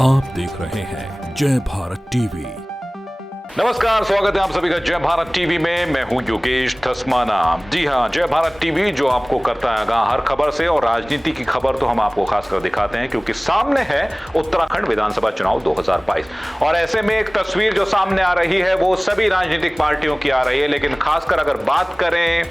आप देख रहे हैं जय भारत टीवी। नमस्कार, स्वागत है आप सभी का जय भारत टीवी में। मैं हूं योगेश धस्माना। जी हां, जय भारत टीवी जो आपको करता है आगाह हर खबर से, और राजनीति की खबर तो हम आपको खासकर दिखाते हैं क्योंकि सामने है उत्तराखंड विधानसभा चुनाव 2022। और ऐसे में एक तस्वीर जो सामने आ रही है वो सभी राजनीतिक पार्टियों की आ रही है, लेकिन खासकर अगर बात करें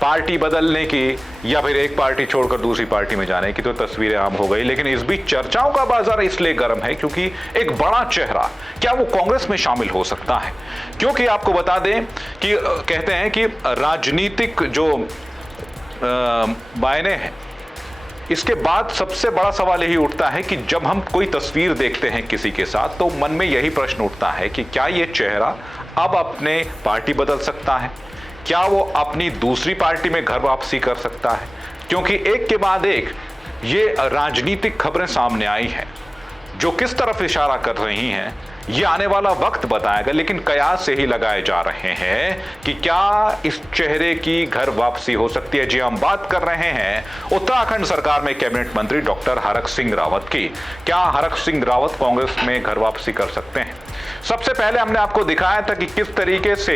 पार्टी बदलने की या फिर एक पार्टी छोड़कर दूसरी पार्टी में जाने की तो तस्वीरें आम हो गई। लेकिन इस बीच चर्चाओं का बाजार इसलिए गर्म है क्योंकि एक बड़ा चेहरा क्या वो कांग्रेस में शामिल हो सकता है। क्योंकि आपको बता दें कि कहते हैं कि राजनीतिक जो मायने हैं, इसके बाद सबसे बड़ा सवाल यही उठता है कि जब हम कोई तस्वीर देखते हैं किसी के साथ तो मन में यही प्रश्न उठता है कि क्या ये चेहरा अब अपने पार्टी बदल सकता है, क्या वो अपनी दूसरी पार्टी में घर वापसी कर सकता है। क्योंकि एक के बाद एक ये राजनीतिक खबरें सामने आई हैं जो किस तरफ इशारा कर रही हैं ये आने वाला वक्त बताएगा, लेकिन कयास से ही लगाए जा रहे हैं कि क्या इस चेहरे की घर वापसी हो सकती है। जी हम बात कर रहे हैं उत्तराखंड सरकार में कैबिनेट मंत्री डॉक्टर हरक सिंह रावत की। क्या हरक सिंह रावत कांग्रेस में घर वापसी कर सकते हैं? सबसे पहले हमने आपको दिखाया था कि किस तरीके से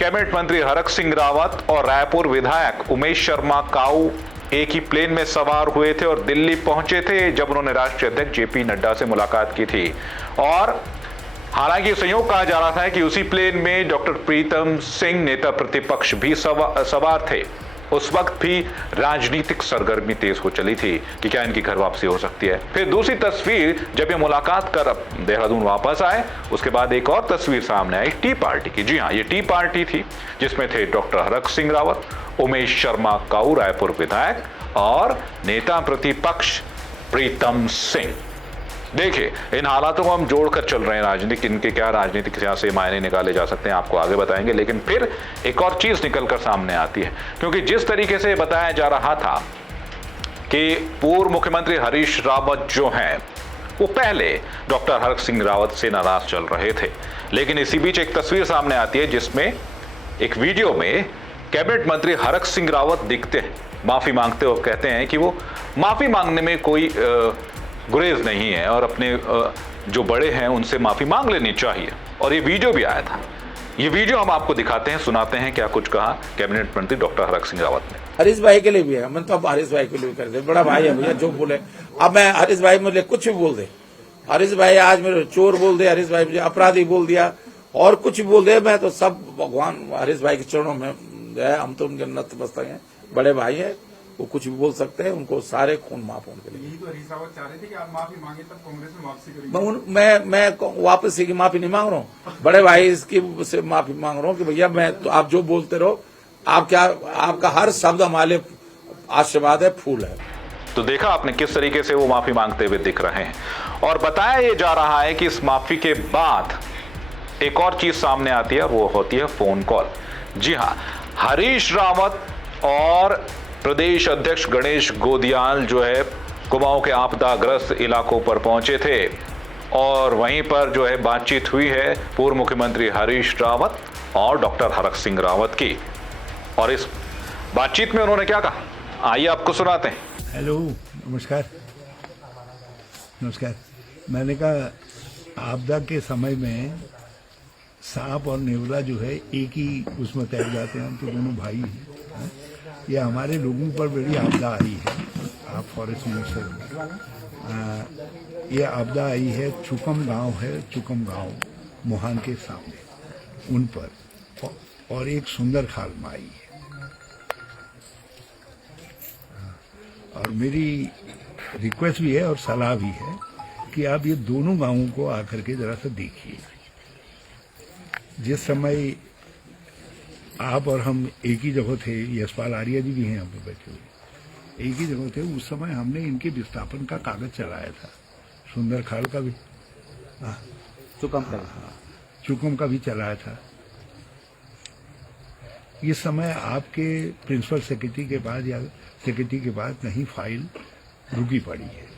कैबिनेट मंत्री हरक सिंह रावत और रायपुर विधायक उमेश शर्मा काऊ एक ही प्लेन में सवार हुए थे और दिल्ली पहुंचे थे जब उन्होंने राष्ट्रीय अध्यक्ष जेपी नड्डा से मुलाकात की थी। और हालांकि संयोग कहा जा रहा था कि उसी प्लेन में डॉक्टर प्रीतम सिंह नेता प्रतिपक्ष भी सवार थे। उस वक्त भी राजनीतिक सरगर्मी तेज हो चली थी कि क्या इनकी घर वापसी हो सकती है। फिर दूसरी तस्वीर जब ये मुलाकात कर देहरादून वापस आए, उसके बाद एक और तस्वीर सामने आई टी पार्टी की। जी हाँ, ये टी पार्टी थी जिसमें थे डॉक्टर हरक सिंह रावत, उमेश शर्मा काऊ रायपुर विधायक और नेता प्रतिपक्ष प्रीतम सिंह। देखिए, इन हालातों को हम जोड़कर चल रहे हैं राजनीतिक, इनके क्या राजनीतिक से मायने निकाले जा सकते हैं आपको आगे बताएंगे। लेकिन फिर एक और चीज निकलकर सामने आती है क्योंकि जिस तरीके से बताया जा रहा था कि पूर्व मुख्यमंत्री हरीश रावत जो हैं वो पहले डॉक्टर हरक सिंह रावत से नाराज चल रहे थे, लेकिन इसी बीच एक तस्वीर सामने आती है जिसमें एक वीडियो में कैबिनेट मंत्री हरक सिंह रावत दिखते हैं माफी मांगते हुए। कहते हैं कि वो माफी मांगने में कोई गुरेज नहीं है और अपने जो बड़े हैं उनसे माफी मांग लेनी चाहिए। और ये वीडियो भी आया था, ये वीडियो हम आपको दिखाते हैं, सुनाते हैं क्या कुछ कहा कैबिनेट मंत्री डॉक्टर हरक सिंह रावत ने। हरीश भाई के लिए भी है, मैं तो अब हरीश भाई के लिए भी कर दे, बड़ा भाई है भैया, जो बोले अब मैं हरीश भाई मुझे कुछ भी बोल दे, हरीश भाई आज मेरे चोर बोल दे, हरीश भाई मुझे अपराधी बोल दिया और कुछ भी बोल दे, मैं तो सब भगवान हरीश भाई के चरणों में है। हम तो उनके नतमस्तक हैं, बड़े भाई है, वो कुछ भी बोल सकते हैं, उनको सारे खून माफ होने के लिए। यही तो हरीश रावत चाह रहे थे कि आप माफी मांगे तब कांग्रेस में वापसी करेंगे। मैं वापस की माफी नहीं मांग रहा हूँ, बड़े भाई इसकी से माफी मांग रहा हूँ कि भैया मैं तो आप जो बोलते रहो, आप क्या आपका हर शब्द हमारे आशीर्वाद है, फूल है। तो देखा आपने किस तरीके से वो माफी मांगते हुए दिख रहे हैं। और बताया ये जा रहा है कि इस माफी के बाद एक और चीज सामने आती है, वो होती है फोन कॉल। जी हाँ, हरीश रावत और प्रदेश अध्यक्ष गणेश गोदियाल जो है कुमाऊं के आपदाग्रस्त इलाकों पर पहुंचे थे और वहीं पर जो है बातचीत हुई है पूर्व मुख्यमंत्री हरीश रावत और डॉक्टर हरक सिंह रावत की। और इस बातचीत में उन्होंने क्या कहा, आइए आपको सुनाते हैं। हेलो, नमस्कार। नमस्कार। मैंने कहा आपदा के समय में सांप और नेवला जो है एक ही उसमें तैर जाते हैं, हम तो दोनों भाई हैं। ये हमारे लोगों पर बड़ी आपदा आई है, आप फॉरेस्ट मिनिस्टर, ये आपदा आई है, चुकम गांव है, चुकम गांव मोहान के सामने, उन पर और एक सुंदर खाल में आई है। और मेरी रिक्वेस्ट भी है और सलाह भी है कि आप ये दोनों गांवों को आकर के जरा सा देखिए। जिस समय आप और हम एक ही जगह थे, यशपाल आर्या जी भी हैं यहाँ पे बैठे हुए, एक ही जगह थे, उस समय हमने इनके विस्थापन का कागज चलाया था, सुंदर खाल का भी, चुकम का भी चलाया था। इस समय आपके प्रिंसिपल सेक्रेटरी के पास या सेक्रेटरी के पास कहीं फाइल रुकी पड़ी है,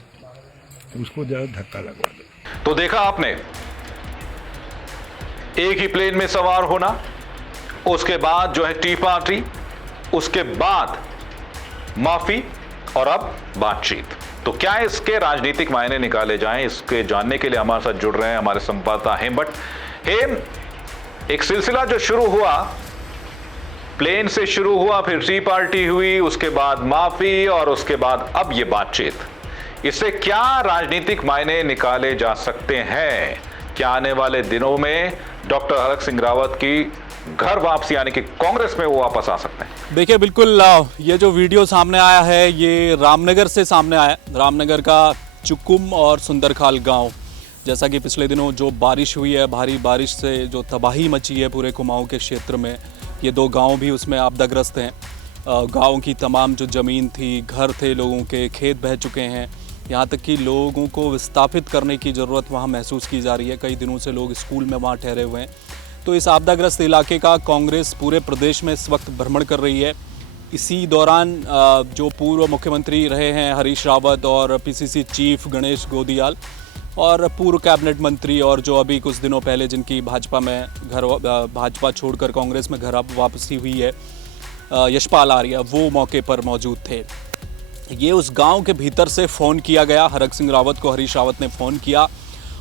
उसको जरा धक्का लगवा दो। तो देखा आपने, एक ही प्लेन में सवार होना, उसके बाद जो है टी पार्टी, उसके बाद माफी और अब बातचीत। तो क्या इसके राजनीतिक मायने निकाले जाएं, इसके जानने के लिए हमारे साथ जुड़ रहे हैं हमारे संवाददाता हेम। एक सिलसिला जो शुरू हुआ, प्लेन से शुरू हुआ, फिर टी पार्टी हुई, उसके बाद माफी और उसके बाद अब ये बातचीत, इससे क्या राजनीतिक मायने निकाले जा सकते हैं? क्या आने वाले दिनों में डॉक्टर हरक सिंह रावत की घर वापसी यानी कि कांग्रेस में वो वापस आ सकते हैं? देखिए बिल्कुल, ये जो वीडियो सामने आया है ये रामनगर से सामने आया, रामनगर का चुकुम और सुंदरखाल गांव। जैसा कि पिछले दिनों जो बारिश हुई है, भारी बारिश से जो तबाही मची है पूरे कुमाऊं के क्षेत्र में, ये दो गांव भी उसमें आपदाग्रस्त हैं। गांव की तमाम जो ज़मीन थी, घर थे लोगों के, खेत बह चुके हैं। यहाँ तक कि लोगों को विस्थापित करने की ज़रूरत वहाँ महसूस की जा रही है। कई दिनों से लोग स्कूल में वहाँ ठहरे हुए हैं। तो इस आपदाग्रस्त इलाके का कांग्रेस पूरे प्रदेश में इस वक्त भ्रमण कर रही है। इसी दौरान जो पूर्व मुख्यमंत्री रहे हैं हरीश रावत और पीसीसी चीफ गणेश गोदियाल और पूर्व कैबिनेट मंत्री और जो अभी कुछ दिनों पहले जिनकी भाजपा छोड़कर कांग्रेस में घर वापसी हुई है, यशपाल आर्या, वो मौके पर मौजूद थे। ये उस गांव के भीतर से फ़ोन किया गया, हरक सिंह रावत को हरीश रावत ने फ़ोन किया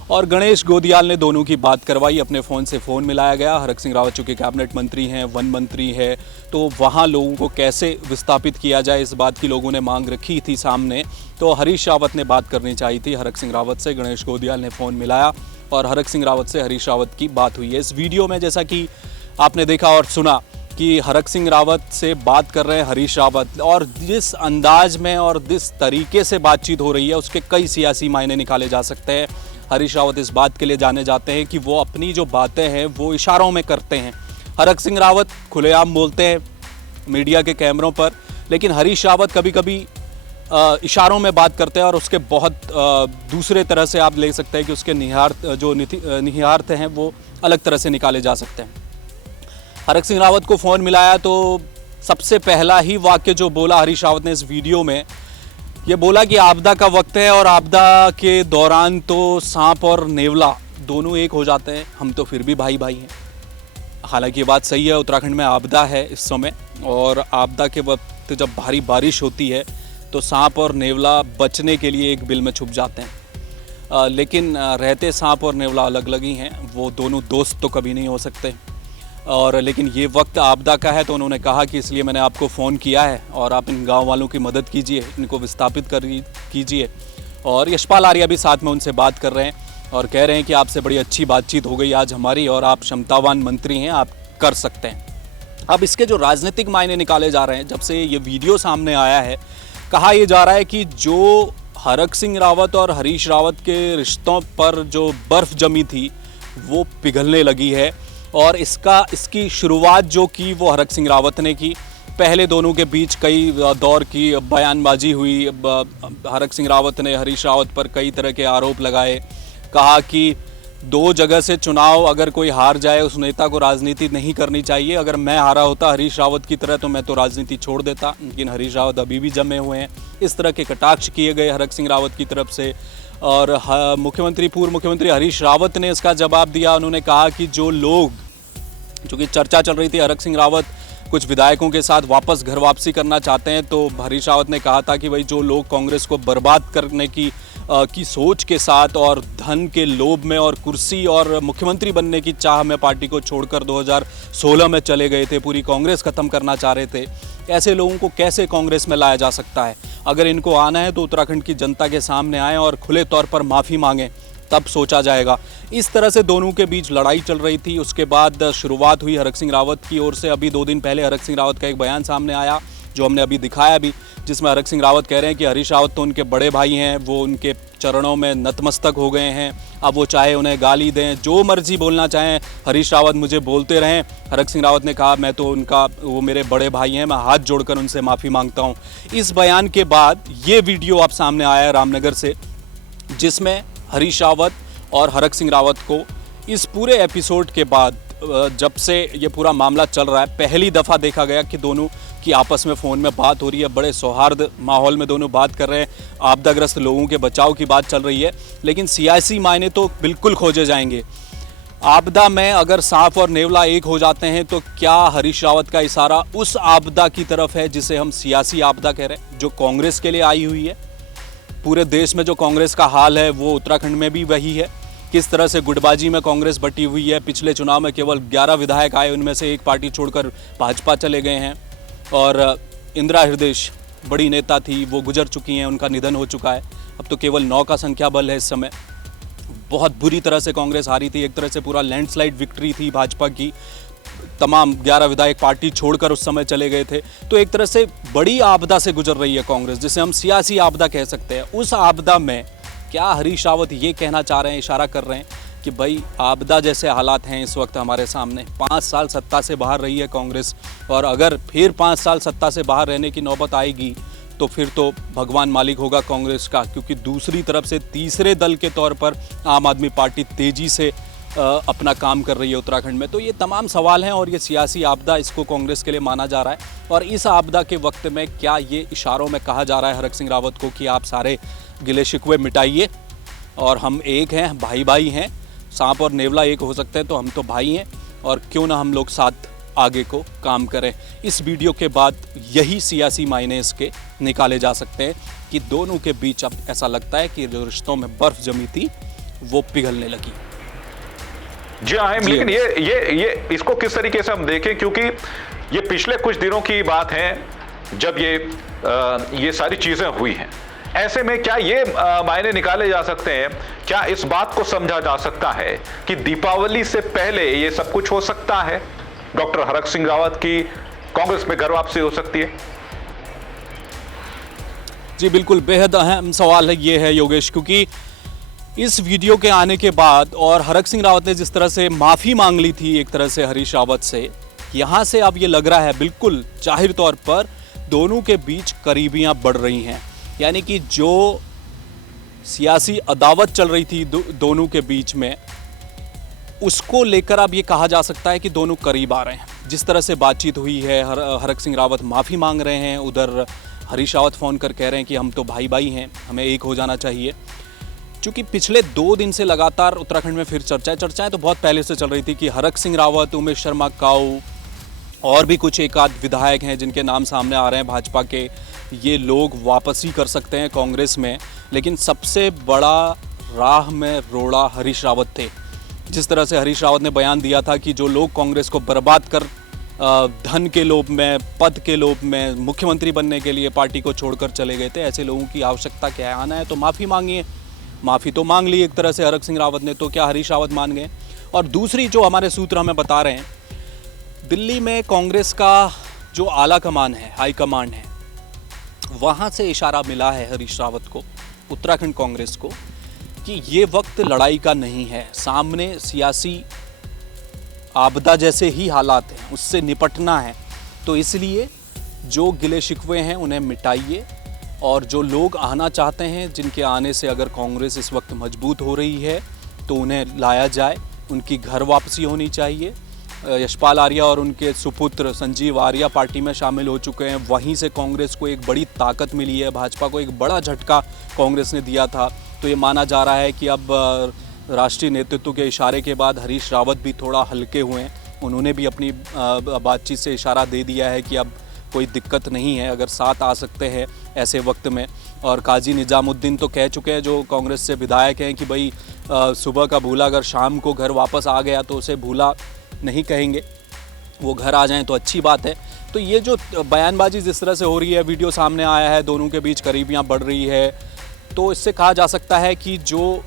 और गणेश गोदियाल ने दोनों की बात करवाई। अपने फ़ोन से फ़ोन मिलाया गया। हरक सिंह रावत चूँकि कैबिनेट मंत्री हैं, वन मंत्री है, तो वहाँ लोगों को कैसे विस्थापित किया जाए, इस बात की लोगों ने मांग रखी थी सामने। तो हरीश रावत ने बात करनी चाहिए थी हरक सिंह रावत से। गणेश गोदियाल ने फ़ोन मिलाया और हरक सिंह रावत से हरीश रावत की बात हुई है। इस वीडियो में जैसा कि आपने देखा और सुना कि हरक सिंह रावत से बात कर रहे हैं हरीश रावत, और जिस अंदाज में और जिस तरीके से बातचीत हो रही है उसके कई सियासी मायने निकाले जा सकते हैं। हरीश रावत इस बात के लिए जाने जाते हैं कि वो अपनी जो बातें हैं वो इशारों में करते हैं। हरक सिंह रावत खुलेआम बोलते हैं मीडिया के कैमरों पर, लेकिन हरीश रावत कभी कभी इशारों में बात करते हैं और उसके बहुत दूसरे तरह से आप ले सकते हैं कि उसके निहितार्थ हैं वो अलग तरह से निकाले जा सकते हैं। हरक सिंह रावत को फ़ोन मिलाया तो सबसे पहला ही वाक्य जो बोला हरीश रावत ने इस वीडियो में, ये बोला कि आपदा का वक्त है और आपदा के दौरान तो सांप और नेवला दोनों एक हो जाते हैं, हम तो फिर भी भाई भाई हैं। हालांकि ये बात सही है, उत्तराखंड में आपदा है इस समय, और आपदा के वक्त जब भारी बारिश होती है तो सांप और नेवला बचने के लिए एक बिल में छुप जाते हैं। लेकिन रहते सांप और नेवला अलग अलग ही हैं, वो दोनों दोस्त तो कभी नहीं हो सकते। और लेकिन ये वक्त आपदा का है तो उन्होंने कहा कि इसलिए मैंने आपको फ़ोन किया है और आप इन गांव वालों की मदद कीजिए, इनको विस्थापित कीजिए। और यशपाल आर्या भी साथ में उनसे बात कर रहे हैं और कह रहे हैं कि आपसे बड़ी अच्छी बातचीत हो गई आज हमारी और आप क्षमतावान मंत्री हैं, आप कर सकते हैं। अब इसके जो राजनीतिक मायने निकाले जा रहे हैं, जब से ये वीडियो सामने आया है, कहा यह जा रहा है कि जो हरक सिंह रावत और हरीश रावत के रिश्तों पर जो बर्फ़ जमी थी वो पिघलने लगी है। और इसकी शुरुआत जो की वो हरक सिंह रावत ने की। पहले दोनों के बीच कई दौर की बयानबाजी हुई। हरक सिंह रावत ने हरीश रावत पर कई तरह के आरोप लगाए, कहा कि 2 जगह से चुनाव अगर कोई हार जाए उस नेता को राजनीति नहीं करनी चाहिए। अगर मैं हारा होता हरीश रावत की तरह तो मैं तो राजनीति छोड़ देता, लेकिन हरीश रावत अभी भी जमे हुए हैं। इस तरह के कटाक्ष किए गए हरक सिंह रावत की तरफ से। और पूर्व मुख्यमंत्री हरीश रावत ने इसका जवाब दिया। उन्होंने कहा कि जो लोग, चूँकि चर्चा चल रही थी हरक सिंह रावत कुछ विधायकों के साथ वापस घर वापसी करना चाहते हैं, तो हरीश रावत ने कहा था कि भाई जो लोग कांग्रेस को बर्बाद करने की सोच के साथ और धन के लोभ में और कुर्सी और मुख्यमंत्री बनने की चाह में पार्टी को छोड़कर 2016 में चले गए थे, पूरी कांग्रेस ख़त्म करना चाह रहे थे, ऐसे लोगों को कैसे कांग्रेस में लाया जा सकता है? अगर इनको आना है तो उत्तराखंड की जनता के सामने आएँ और खुले तौर पर माफ़ी मांगें, तब सोचा जाएगा। इस तरह से दोनों के बीच लड़ाई चल रही थी। उसके बाद शुरुआत हुई हरक सिंह रावत की ओर से। अभी 2 दिन पहले हरक सिंह रावत का एक बयान सामने आया जो हमने अभी दिखाया भी, जिसमें हरक सिंह रावत कह रहे हैं कि हरीश रावत तो उनके बड़े भाई हैं, वो उनके चरणों में नतमस्तक हो गए हैं, अब वो चाहे उन्हें गाली दें, जो मर्जी बोलना चाहें हरीश रावत मुझे बोलते रहें। हरक सिंह रावत ने कहा मैं तो वो मेरे बड़े भाई हैं, मैं हाथ जोड़कर उनसे माफ़ी मांगता हूँ। इस बयान के बाद ये वीडियो अब सामने आया रामनगर से, जिसमें हरीश रावत और हरक सिंह रावत को इस पूरे एपिसोड के बाद, जब से ये पूरा मामला चल रहा है, पहली दफ़ा देखा गया कि दोनों की आपस में फ़ोन में बात हो रही है। बड़े सौहार्द माहौल में दोनों बात कर रहे हैं, आपदाग्रस्त लोगों के बचाव की बात चल रही है। लेकिन सियासी मायने तो बिल्कुल खोजे जाएंगे। आपदा में अगर सांप और नेवला एक हो जाते हैं तो क्या हरीश रावत का इशारा उस आपदा की तरफ है जिसे हम सियासी आपदा कह रहे हैं, जो कांग्रेस के लिए आई हुई है? पूरे देश में जो कांग्रेस का हाल है वो उत्तराखंड में भी वही है। किस तरह से गुटबाजी में कांग्रेस बटी हुई है। पिछले चुनाव में केवल 11 विधायक आए, उनमें से एक पार्टी छोड़कर भाजपा चले गए हैं। और इंदिरा हृदयेश बड़ी नेता थी, वो गुजर चुकी हैं, उनका निधन हो चुका है। अब तो केवल 9 का संख्या बल है इस समय। बहुत बुरी तरह से कांग्रेस हारी थी, एक तरह से पूरा लैंडस्लाइड विक्ट्री थी भाजपा की। तमाम 11 विधायक पार्टी छोड़कर उस समय चले गए थे। तो एक तरह से बड़ी आपदा से गुजर रही है कांग्रेस, जिसे हम सियासी आपदा कह सकते हैं। उस आपदा में क्या हरीश रावत ये कहना चाह रहे हैं, इशारा कर रहे हैं कि भाई आपदा जैसे हालात हैं इस वक्त हमारे सामने। 5 साल सत्ता से बाहर रही है कांग्रेस, और अगर फिर 5 साल सत्ता से बाहर रहने की नौबत आएगी तो फिर तो भगवान मालिक होगा कांग्रेस का, क्योंकि दूसरी तरफ से तीसरे दल के तौर पर आम आदमी पार्टी तेजी से अपना काम कर रही है उत्तराखंड में। तो ये तमाम सवाल हैं, और ये सियासी आपदा इसको कांग्रेस के लिए माना जा रहा है। और इस आपदा के वक्त में क्या ये इशारों में कहा जा रहा है हरक सिंह रावत को कि आप सारे गिले शिकवे मिटाइए और हम एक हैं, भाई भाई हैं, सांप और नेवला एक हो सकते हैं तो हम तो भाई हैं, और क्यों ना हम लोग साथ आगे को काम करें। इस वीडियो के बाद यही सियासी मायने इसके निकाले जा सकते हैं कि दोनों के बीच अब ऐसा लगता है कि जो रिश्तों में बर्फ जमी थी वो पिघलने लगी। जी हाँ, लेकिन ये इसको किस तरीके से हम देखें, क्योंकि ये पिछले कुछ दिनों की बात है जब ये सारी चीजें हुई हैं। ऐसे में क्या ये मायने निकाले जा सकते हैं, क्या इस बात को समझा जा सकता है कि दीपावली से पहले ये सब कुछ हो सकता है? डॉक्टर हरक सिंह रावत की कांग्रेस में घर वापसी हो सकती है? जी बिल्कुल, बेहद अहम सवाल है ये है योगेश, क्योंकि इस वीडियो के आने के बाद और हरक सिंह रावत ने जिस तरह से माफ़ी मांग ली थी एक तरह से हरीश रावत से, यहाँ से अब ये लग रहा है बिल्कुल जाहिर तौर पर दोनों के बीच करीबियाँ बढ़ रही हैं। यानी कि जो सियासी अदावत चल रही थी दोनों के बीच में, उसको लेकर अब ये कहा जा सकता है कि दोनों करीब आ रहे हैं। जिस तरह से बातचीत हुई है, हरक सिंह रावत माफ़ी मांग रहे हैं, उधर हरीश रावत फ़ोन कर कह रहे हैं कि हम तो भाई भाई हैं, हमें एक हो जाना चाहिए। चूँकि पिछले 2 दिन से लगातार उत्तराखंड में फिर चर्चाएं तो बहुत पहले से चल रही थी कि हरक सिंह रावत, उमेश शर्मा काऊ और भी कुछ एक आध विधायक हैं जिनके नाम सामने आ रहे हैं भाजपा के, ये लोग वापसी कर सकते हैं कांग्रेस में। लेकिन सबसे बड़ा राह में रोड़ा हरीश रावत थे। जिस तरह से हरीश रावत ने बयान दिया था कि जो लोग कांग्रेस को बर्बाद कर धन के लोभ में, पद के लोभ में, मुख्यमंत्री बनने के लिए पार्टी को छोड़कर चले गए थे, ऐसे लोगों की आवश्यकता क्या है, आना है तो माफ़ी मांगिए। माफ़ी तो मांग ली एक तरह से हरक सिंह रावत ने, तो क्या हरीश रावत मान गए? और दूसरी जो हमारे सूत्र हमें बता रहे हैं, दिल्ली में कांग्रेस का जो आला कमान है, हाई कमांड है, वहाँ से इशारा मिला है हरीश रावत को, उत्तराखंड कांग्रेस को, कि ये वक्त लड़ाई का नहीं है, सामने सियासी आपदा जैसे ही हालात हैं, उससे निपटना है। तो इसलिए जो गिले शिकवे हैं उन्हें मिटाइए, और जो लोग आना चाहते हैं, जिनके आने से अगर कांग्रेस इस वक्त मजबूत हो रही है तो उन्हें लाया जाए, उनकी घर वापसी होनी चाहिए। यशपाल आर्या और उनके सुपुत्र संजीव आर्या पार्टी में शामिल हो चुके हैं, वहीं से कांग्रेस को एक बड़ी ताकत मिली है, भाजपा को एक बड़ा झटका कांग्रेस ने दिया था। तो ये माना जा रहा है कि अब राष्ट्रीय नेतृत्व के इशारे के बाद हरीश रावत भी थोड़ा हल्के हुए हैं, उन्होंने भी अपनी बातचीत से इशारा दे दिया है कि अब कोई दिक्कत नहीं है, अगर साथ आ सकते हैं ऐसे वक्त में। और काजी निजामुद्दीन तो कह चुके हैं, जो कांग्रेस से विधायक हैं, कि भाई सुबह का भूला अगर शाम को घर वापस आ गया तो उसे भूला नहीं कहेंगे, वो घर आ जाएं तो अच्छी बात है। तो ये जो बयानबाजी जिस तरह से हो रही है, वीडियो सामने आया है, दोनों के बीच करीबियाँ बढ़ रही है, तो इससे कहा जा सकता है कि जो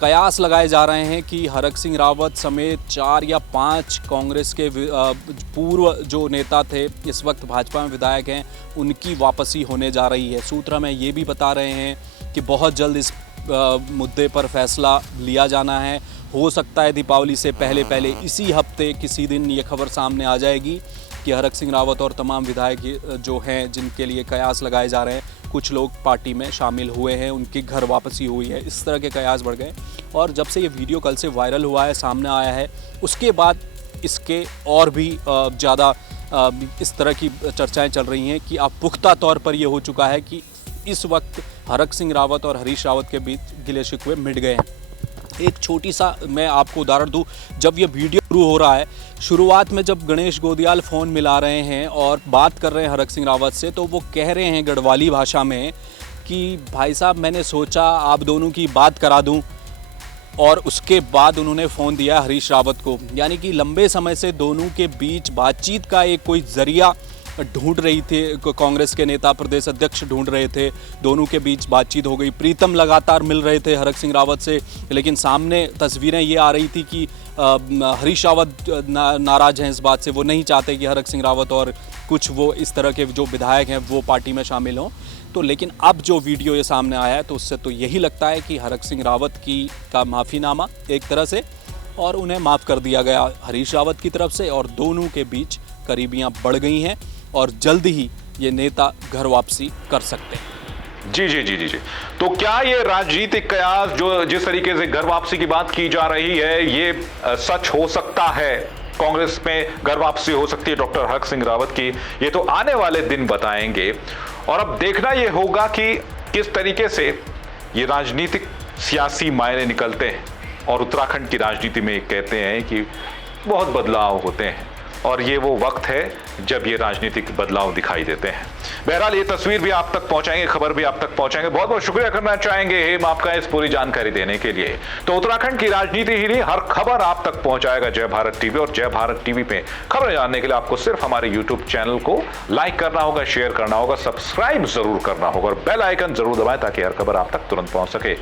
कयास लगाए जा रहे हैं कि हरक सिंह रावत समेत 4 या 5 कांग्रेस के पूर्व जो नेता थे, इस वक्त भाजपा में विधायक हैं, उनकी वापसी होने जा रही है। सूत्र हमें ये भी बता रहे हैं कि बहुत जल्द इस मुद्दे पर फैसला लिया जाना है। हो सकता है दीपावली से पहले इसी हफ्ते किसी दिन ये खबर सामने आ जाएगी कि हरक सिंह रावत और तमाम विधायक जो हैं, जिनके लिए कयास लगाए जा रहे हैं, कुछ लोग पार्टी में शामिल हुए हैं, उनकी घर वापसी हुई है, इस तरह के कयास बढ़ गए। और जब से ये वीडियो कल से वायरल हुआ है, सामने आया है, उसके बाद इसके और भी ज़्यादा इस तरह की चर्चाएं चल रही हैं कि अब पुख्ता तौर पर ये हो चुका है कि इस वक्त हरक सिंह रावत और हरीश रावत के बीच गिले शिकवे मिट गए हैं। एक छोटी सा मैं आपको उदाहरण दूं, जब ये वीडियो शुरू हो रहा है, शुरुआत में जब गणेश गोदियाल फ़ोन मिला रहे हैं और बात कर रहे हैं हरक सिंह रावत से, तो वो कह रहे हैं गढ़वाली भाषा में कि भाई साहब मैंने सोचा आप दोनों की बात करा दूं, और उसके बाद उन्होंने फ़ोन दिया हरीश रावत को। यानी कि लंबे समय से दोनों के बीच बातचीत का एक कोई ज़रिया ढूंढ रही थी, कांग्रेस के नेता प्रदेश अध्यक्ष ढूंढ रहे थे, दोनों के बीच बातचीत हो गई। प्रीतम लगातार मिल रहे थे हरक सिंह रावत से, लेकिन सामने तस्वीरें ये आ रही थी कि हरीश रावत नाराज़ हैं इस बात से, वो नहीं चाहते कि हरक सिंह रावत और कुछ वो इस तरह के जो विधायक हैं वो पार्टी में शामिल हों। तो लेकिन अब जो वीडियो ये सामने आया है तो उससे तो यही लगता है कि हरक सिंह रावत का माफ़ीनामा एक तरह से, और उन्हें माफ़ कर दिया गया हरीश रावत की तरफ से, और दोनों के बीच करीबियां बढ़ गई हैं और जल्द ही ये नेता घर वापसी कर सकते हैं। जी जी जी जी जी। तो क्या ये राजनीतिक कयास जो जिस तरीके से घर वापसी की बात की जा रही है, ये सच हो सकता है? कांग्रेस में घर वापसी हो सकती है डॉक्टर हरक सिंह रावत की? ये तो आने वाले दिन बताएंगे। और अब देखना ये होगा कि किस तरीके से ये राजनीतिक सियासी मायने निकलते हैं। और उत्तराखंड की राजनीति में कहते हैं कि बहुत बदलाव होते हैं, और ये वो वक्त है जब ये राजनीतिक बदलाव दिखाई देते हैं। बहरहाल ये तस्वीर भी आप तक पहुंचाएंगे, खबर भी आप तक पहुंचाएंगे। बहुत बहुत शुक्रिया करना चाहेंगे हेम आपका इस पूरी जानकारी देने के लिए। तो उत्तराखंड की राजनीति ही नहीं, हर खबर आप तक पहुंचाएगा जय भारत टीवी। और जय भारत टीवी पे खबर जानने के लिए आपको सिर्फ हमारे यूट्यूब चैनल को लाइक करना होगा, शेयर करना होगा, सब्सक्राइब जरूर करना होगा और बेल आइकन जरूर दबाएं ताकि हर खबर आप तक तुरंत पहुंच सके।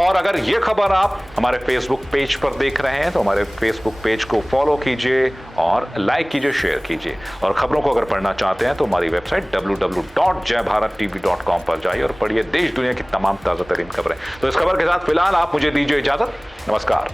और अगर ये खबर आप हमारे फेसबुक पेज पर देख रहे हैं तो हमारे फेसबुक पेज को फॉलो कीजिए और लाइक कीजिए, शेयर कीजिए। और खबरों को अगर पढ़ना चाहते हैं तो हमारी वेबसाइट www.jaybharattv.com पर जाइए और पढ़िए देश दुनिया की तमाम ताजा तरीन खबरें। तो इस खबर के साथ फिलहाल आप मुझे दीजिए इजाजत। नमस्कार।